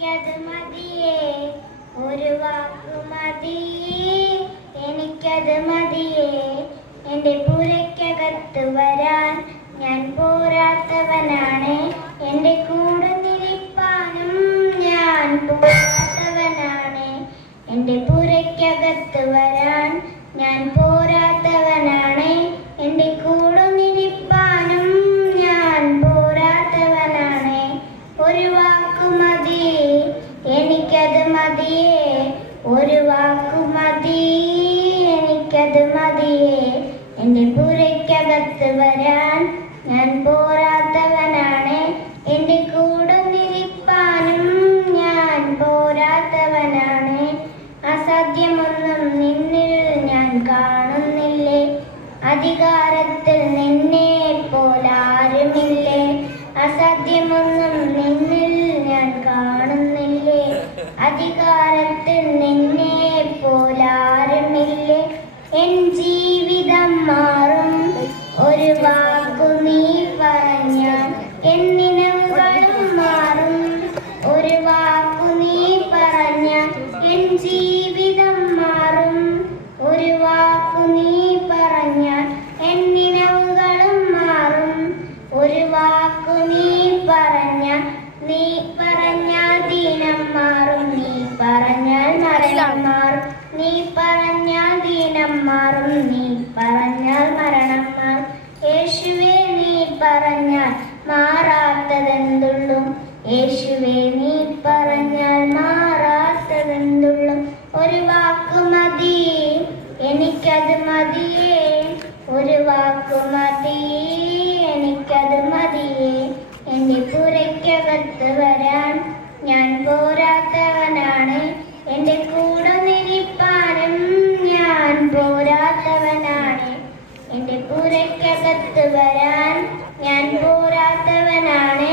എനിക്കത് മതിയേ, ഒരു വാക്കു മതിയേ, എനിക്കത് മതിയേ. എൻ്റെ പുരയ്ക്കകത്ത് വരാൻ ഞാൻ പോരാത്തവനാണ്, എൻ്റെ കൂടെ നിൽപ്പാനും ഞാൻ പോരാത്തവനാണ്. എൻ്റെ പുരയ്ക്കകത്ത് വരാൻ ഞാൻ പോരാത്തവനാണ്, എൻ്റെ കൂടെ നിൽപ്പാനും ഞാൻ പോരാത്തവനാണ്. ഒരു വാക്കു മതിയേ, എനിക്കത് മതിയേ, ഒരു വാക്കു മതിയേ, എനിക്കത് മതിയേ. എൻ്റെ പുരയ്ക്കകത്ത് വരാൻ ഞാൻ പോരാത്തവനാണ്, എൻ്റെ കൂടെ നിൽപ്പാനും ഞാൻ പോരാത്തവനാണ്. അസാധ്യമൊന്നും നിന്നിൽ ഞാൻ കാണുന്നില്ലേ, അധികാരത്തിൽ നിന്നെ പോലാരുമില്ലേ. അസാധ്യമൊന്നും നിന്നിൽ ഞാൻ കാണുന്നില്ലേ, അധികാരത്തിൽ നിന്നെ പോലാരുമില്ലേ. എൻ ജീവിതം മാറും ഒരു വാക്കു നീ പറഞ്ഞാൽ, എൻ നിലവുകളും മാറും ഒരു വാക്കു നീ പറഞ്ഞാൽ. എൻ ജീവിതം മാറും ഒരു വാക്കു നീ പറഞ്ഞാൽ, എൻ നിലവുകളും മാറും ഒരു വാക്കു നീ പറഞ്ഞാൽ. നീ പറഞ്ഞാൽ ദീനം മാറും, നീ പറഞ്ഞാൽ മരണം മാറും. നീ പറഞ്ഞാൽ ദീനം മാറും, നീ പറഞ്ഞാൽ മരണം മാറും. യേശുവേ നീ പറഞ്ഞാൽ മാറാത്തതെന്തുള്ളൂ, യേശുവേ നീ പറഞ്ഞാൽ മാറാത്തതെന്തുള്ളൂ. ഒരു വാക്കു മതി, എനിക്കത് മതിയേ, ഒരു വാക്കു മതി, എനിക്കത് മതിയേ. എൻ്റെ പുരയ്ക്കകത്ത് വരാൻ ഞാൻ പോരാത്തവനാണ്, എൻ്റെ കൂടെ നിൽപ്പാനും ഞാൻ പോരാത്തവനാണ്. എൻ്റെ പുരയ്ക്കകത്ത് വരാൻ ഞാൻ പോരാത്തവനാണ്,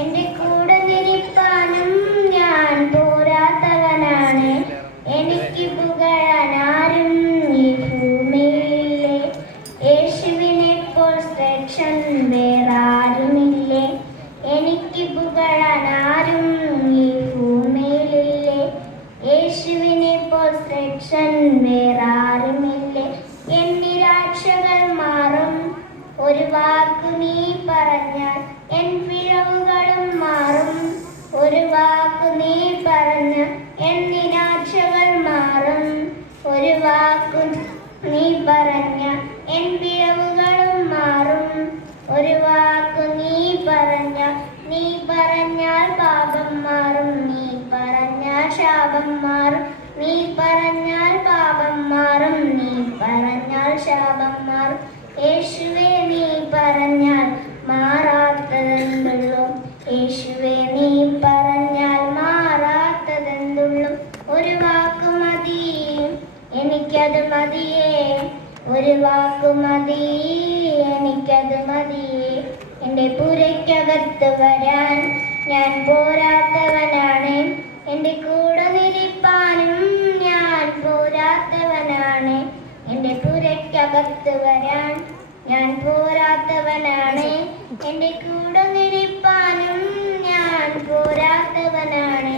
എൻ്റെ കൂടെ നിൽപ്പാനും ഞാൻ പോരാത്തവനാണ്. എനിക്ക് പുകഴാൻ ആരും ഈ ഭൂമിയിലില്ലേ, യേശുവിനെ പോൽ ശ്രേഷ്ഠൻ വേറാരുമില്ലേ. എനിക്ക് പുകഴാൻ ആരും ഈ ഭൂമിയിലില്ലേ, യേശുവിനെ പോൽ ശ്രേഷ്ഠൻ വേറാരുമില്ലേ. എൻ നിരാശകൾ മാറും ഒരു വാക്കു നീ പറഞ്ഞാൽ, എൻ പിഴവുകളും മാറും ഒരു വാക്കു നീ പറഞ്ഞാൽ. എൻ നിരാശകൾ മാറും ഒരു വാക്കു നീ പറഞ്ഞാൽ, എൻ പിഴവുകളും മാറും ഒരു വാക്കു നീ പറഞ്ഞാൽ. നീ പറഞ്ഞാൽ പാപം മാറും, നീ പറഞ്ഞാൽ ശാപം മാറും. നീ പറഞ്ഞാൽ പാപം മാറും, നീ പറഞ്ഞാൽ ശാപം മാറും. യേശുവേ നീ പറഞ്ഞാൽ മാറാത്തതെന്തുള്ളൂ, യേശുവേ നീ പറഞ്ഞാൽ മാറാത്തതെന്തുള്ളൂ. ഒരു വാക്കു മതി, എനിക്കത് മതിയേ, ഒരു വാക്കു മതി, എനിക്കത് മതിയേ. എൻ്റെ പുരയ്ക്കകത്ത് വരാൻ ഞാൻ പോരാത്തവനാണ്, എൻ്റെ കൂടെ നിൽപ്പാനും ഞാൻ പോരാത്തവനാണ്. എൻ്റെ പുരയ്ക്കകത്ത് വരാൻ ഞാൻ പോരാത്തവനാണ്, എൻ്റെ കൂടെ നിൽപ്പാനും ഞാൻ പോരാത്തവനാണ്.